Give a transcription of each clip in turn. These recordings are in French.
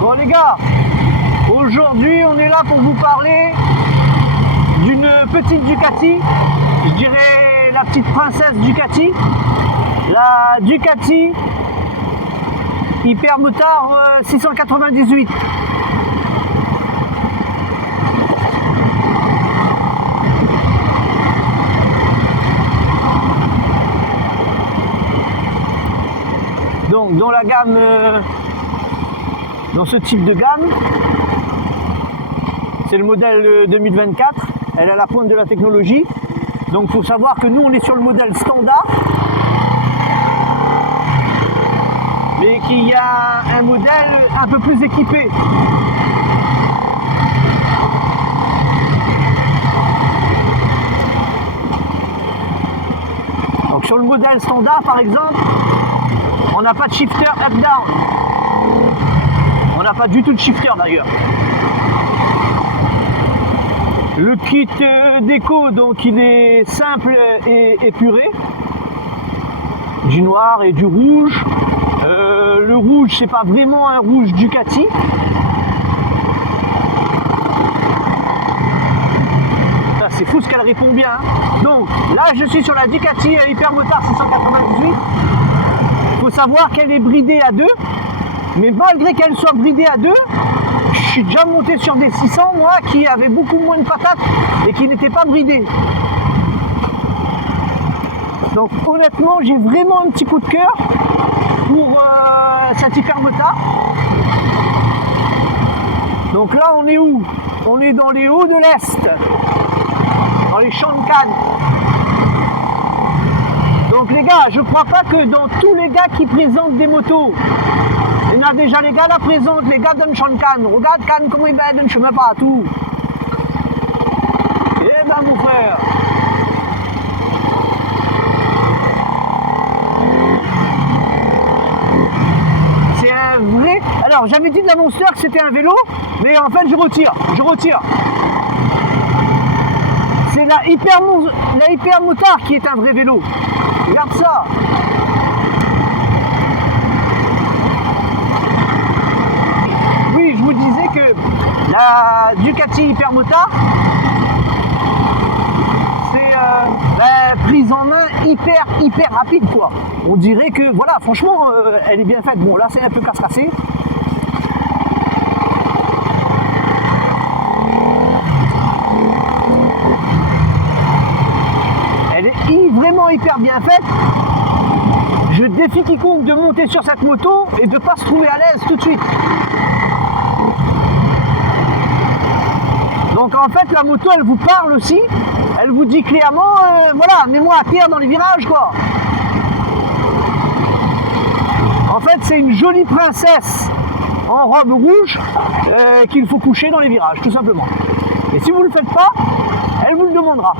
Bon les gars, aujourd'hui on est là pour vous parler d'une petite Ducati, je dirais la petite princesse Ducati, la Ducati Hypermotard 698. Donc dans la gamme, dans ce type de gamme, c'est le modèle 2024, elle est à la pointe de la technologie. Donc il faut savoir que nous on est sur le modèle standard, mais qu'il y a un modèle un peu plus équipé. Donc sur le modèle standard par exemple, on n'a pas de shifter up-down. On n'a pas du tout de shifter d'ailleurs. Le kit déco, donc il est simple et épuré. Du noir et du rouge. Le rouge, c'est pas vraiment un rouge Ducati. C'est fou ce qu'elle répond bien. Hein. Donc là, je suis sur la Ducati Hypermotard 698. Il faut savoir qu'elle est bridée à 2, mais malgré qu'elle soit bridée à 2, je suis déjà monté sur des 600 moi qui avaient beaucoup moins de patates et qui n'étaient pas bridées. Donc honnêtement j'ai vraiment un petit coup de cœur pour cette Hypermotard. Donc là on est où? On est dans les hauts de l'Est, dans les champs de Cannes. Donc les gars, je crois pas que dans tous les gars qui présentent des motos, il y en a déjà les gars là présentent, les gars d'un champ de Cannes. Regarde Cannes comment il va, je ne sais même pas tout. Eh ben mon frère. C'est un vrai. Alors j'avais dit de la Monster que c'était un vélo, mais en fait je retire. C'est la Hypermotard qui est un vrai vélo. Regarde ça. Oui, je vous disais que la Ducati Hypermotard, c'est prise en main hyper rapide quoi. On dirait que voilà, franchement, elle est bien faite. Bon là c'est un peu casse-cassé. Elle est vraiment hyper bien faite. Je défie quiconque de monter sur cette moto et de ne pas se trouver à l'aise tout de suite. Donc en fait la moto elle vous parle aussi, elle vous dit clairement voilà, mets-moi à terre dans les virages quoi. En fait c'est une jolie princesse en robe rouge qu'il faut coucher dans les virages tout simplement. Et si vous ne le faites pas, elle vous le demandera.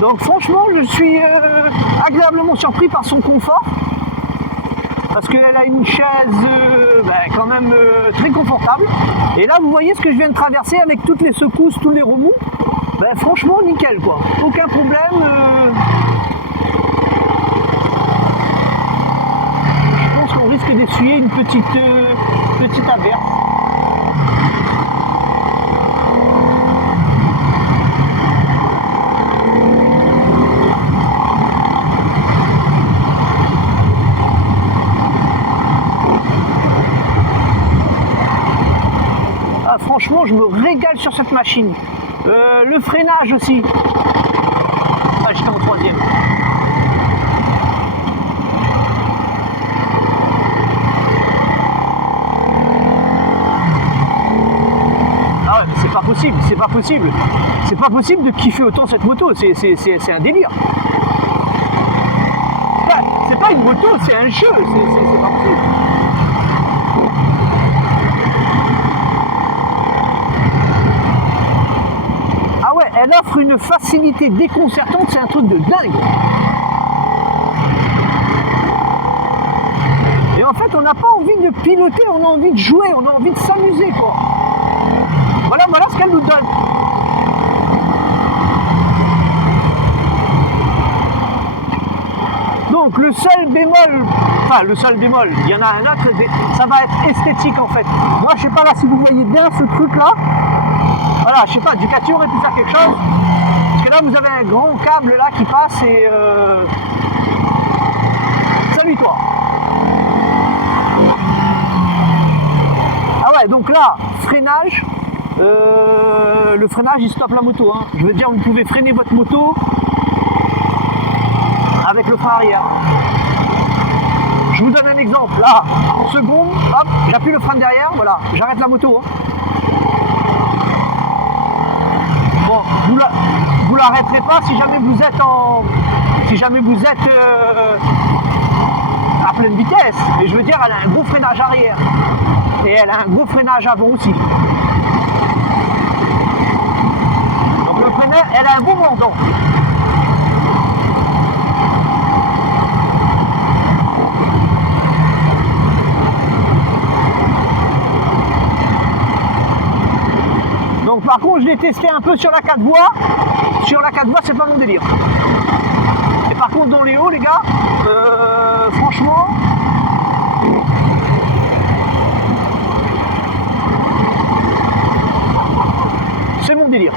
Donc franchement je suis agréablement surpris par son confort. Parce qu'elle a une chaise quand même très confortable. Et là vous voyez ce que je viens de traverser avec toutes les secousses, tous les remous. Franchement nickel quoi. Aucun problème. Je pense qu'on risque d'essuyer une petite averse. Franchement, je me régale sur cette machine. Le freinage aussi. Ah, j'étais en troisième. Ah ouais, mais c'est pas possible, c'est pas possible. C'est pas possible de kiffer autant cette moto, c'est un délire. C'est pas une moto, c'est un jeu, c'est pas possible. Elle offre une facilité déconcertante, c'est un truc de dingue. Et en fait, on n'a pas envie de piloter, on a envie de jouer, on a envie de s'amuser, quoi. Voilà ce qu'elle nous donne. Donc le seul bémol, enfin le seul bémol, il y en a un autre, ça va être esthétique en fait. Moi je sais pas là si vous voyez bien ce truc là. Voilà, je sais pas, Ducati aurait pu faire quelque chose. Parce que là vous avez un grand câble là qui passe et salut toi. Ah ouais, donc là, freinage. Le freinage il stoppe la moto. Hein. Je veux dire, vous pouvez freiner votre moto avec le frein arrière. Je vous donne un exemple. Là, seconde, hop, j'appuie le frein derrière, voilà, j'arrête la moto. Hein. Bon, vous l'arrêterez pas si jamais vous êtes à pleine vitesse. Et je veux dire, elle a un gros freinage arrière. Et elle a un gros freinage avant aussi. Donc le freinage, elle a un bon mordant. Donc par contre, je l'ai testé un peu sur la 4 voies. Sur la 4 voies, c'est pas mon délire. Et par contre, dans les hauts, les gars, franchement, c'est mon délire.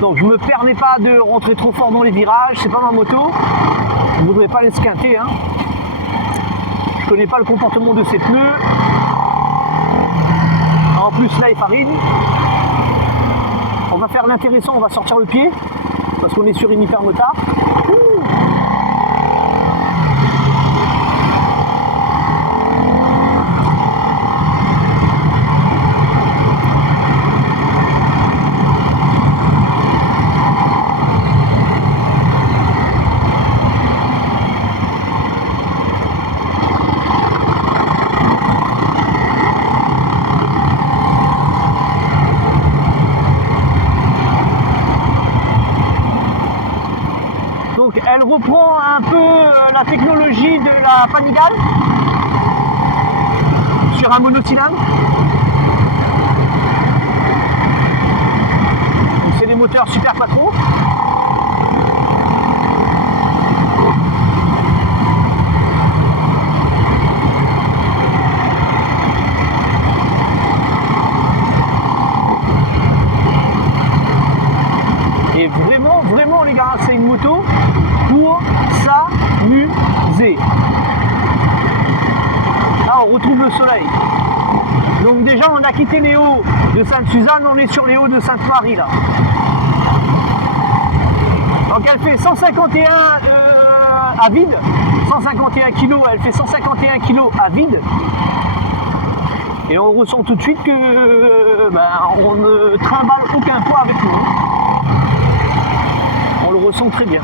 Donc je me permets pas de rentrer trop fort dans les virages, c'est pas ma moto. Je ne voudrais pas l'esquinter. Hein. Je connais pas le comportement de ses pneus. En plus là il farine. On va faire l'intéressant, on va sortir le pied. Parce qu'on est sur une hypermotard. Elle reprend un peu la technologie de la Panigale sur un monocylindre. C'est des moteurs super quattro. Et vraiment les gars, c'est une moto pour s'amuser. Là on retrouve le soleil. Donc déjà on a quitté les hauts de Sainte-Suzanne, on est sur les hauts de Sainte-Marie là. Donc elle fait 151 à vide, 151 kg, elle fait 151 kg à vide. Et on ressent tout de suite que on ne trimballe aucun poids avec nous. On le ressent très bien.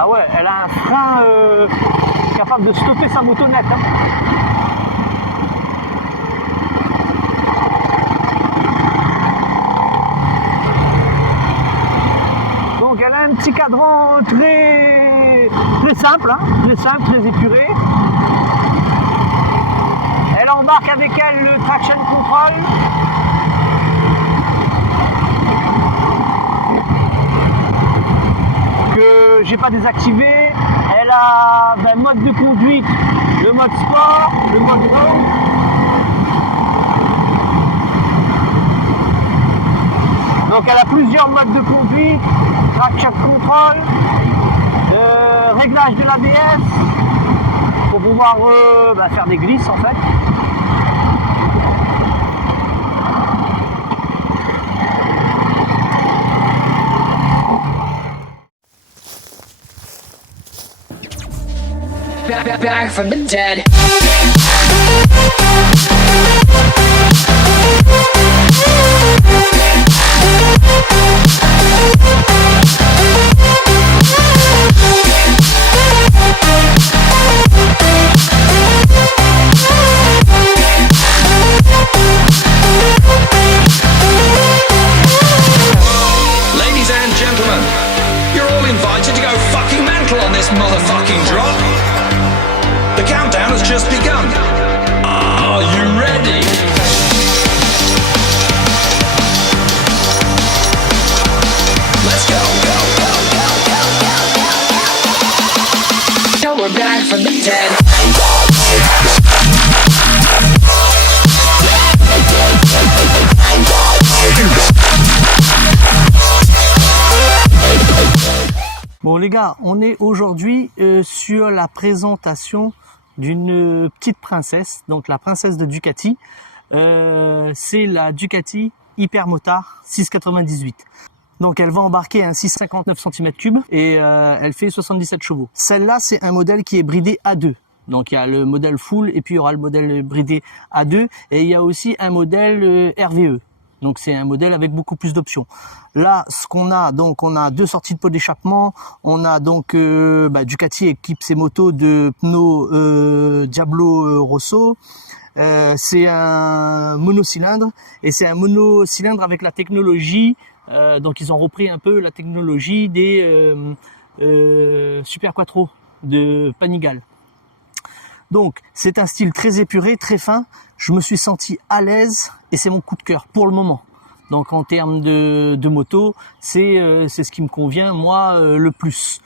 Ah ouais, elle a un frein capable de stopper sa moto net. Hein. Donc elle a un petit cadran très simple, hein, très épuré. Elle embarque avec elle le traction control. Que j'ai pas désactivé. Elle a mode de conduite, le mode sport, le mode road. Donc elle a plusieurs modes de conduite, traction control, réglage de l'ABS pour pouvoir faire des glisses en fait. back from the dead. Ladies and gentlemen, you're all invited to go fucking mental on this motherfucking drop. The countdown has just begun. Are you ready? Let's go, go, go, go, go, go, go. Now we're back from the dead. Bon les gars, on est aujourd'hui sur la présentation d'une petite princesse, donc la princesse de Ducati. C'est la Ducati Hypermotard 698. Donc elle va embarquer un 659 cm3 et elle fait 77 chevaux. Celle-là, c'est un modèle qui est bridé A2. Donc il y a le modèle full et puis il y aura le modèle bridé A2 et il y a aussi un modèle RVE. Donc c'est un modèle avec beaucoup plus d'options. Là, ce qu'on a, donc on a deux sorties de pot d'échappement. On a donc Ducati équipe ses motos de pneus Diablo Rosso. C'est un monocylindre et c'est un monocylindre avec la technologie. Donc ils ont repris un peu la technologie des Super Quattro de Panigale. Donc c'est un style très épuré, très fin. Je me suis senti à l'aise et c'est mon coup de cœur pour le moment. Donc en termes de moto, c'est ce qui me convient moi le plus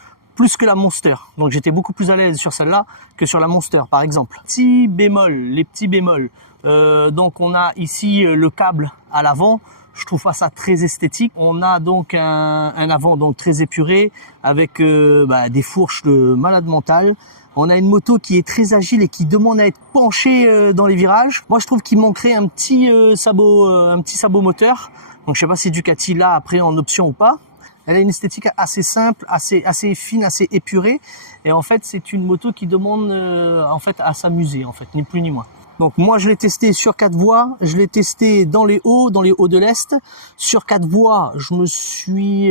que la Monster. Donc j'étais beaucoup plus à l'aise sur celle-là que sur la Monster par exemple. Les petits bémols. Donc on a ici le câble à l'avant. Je trouve pas ça très esthétique. On a donc un avant donc très épuré avec des fourches de malade mental. On a une moto qui est très agile et qui demande à être penchée dans les virages. Moi, je trouve qu'il manquerait un petit sabot moteur. Donc, je sais pas si Ducati l'a après en option ou pas. Elle a une esthétique assez simple, assez fine, assez épurée. Et en fait, c'est une moto qui demande à s'amuser, en fait, ni plus ni moins. Donc moi je l'ai testé sur 4 voies, je l'ai testé dans les hauts de l'Est. Sur 4 voies, je me suis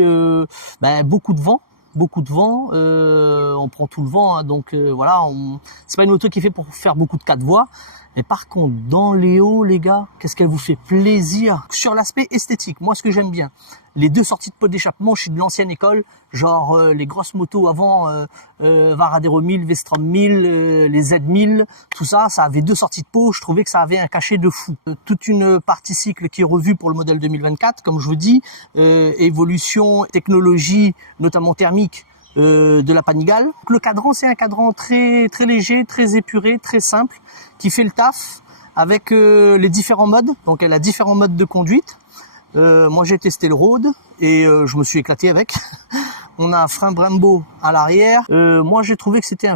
beaucoup de vent, on prend tout le vent, hein, donc voilà, c'est pas une moto qui est faite pour faire beaucoup de 4 voies. Mais par contre, dans les hauts, les gars, qu'est-ce qu'elle vous fait plaisir. Sur l'aspect esthétique, moi ce que j'aime bien, les deux sorties de pot d'échappement, je suis de l'ancienne école, genre les grosses motos avant, Varadero 1000, Vestrom 1000, les Z1000, tout ça, ça avait deux sorties de pot, je trouvais que ça avait un cachet de fou. Toute une partie cycle qui est revue pour le modèle 2024, comme je vous dis, évolution, technologie, notamment thermique, de la Panigale. Le cadran, c'est un cadran très très léger, très épuré, très simple, qui fait le taf avec les différents modes. Donc elle a différents modes de conduite. Moi j'ai testé le road et je me suis éclaté avec. On a un frein Brembo à l'arrière. Moi j'ai trouvé que c'était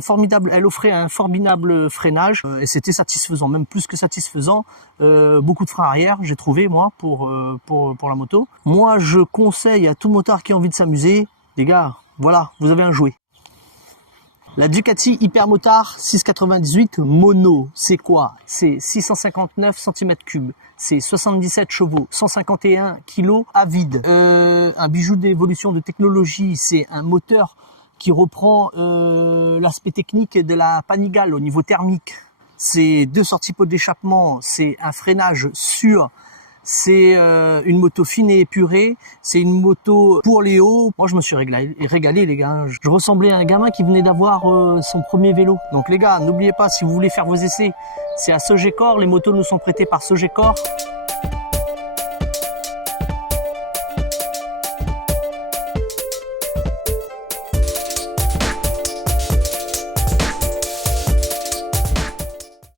elle offrait un formidable freinage et c'était satisfaisant, même plus que satisfaisant. Beaucoup de frein arrière, j'ai trouvé moi pour la moto. Moi je conseille à tout motard qui a envie de s'amuser, les gars, voilà, vous avez un jouet. La Ducati Hypermotard 698 mono, c'est quoi? C'est 659 cm3, c'est 77 chevaux, 151 kg à vide. Un bijou d'évolution de technologie, c'est un moteur qui reprend l'aspect technique de la Panigale au niveau thermique. C'est deux sorties pot d'échappement, c'est un freinage sûr. C'est une moto fine et épurée, c'est une moto pour les hauts. Moi je me suis régalé les gars, je ressemblais à un gamin qui venait d'avoir son premier vélo. Donc les gars, n'oubliez pas, si vous voulez faire vos essais, c'est à Sogecor, les motos nous sont prêtées par Sogecor.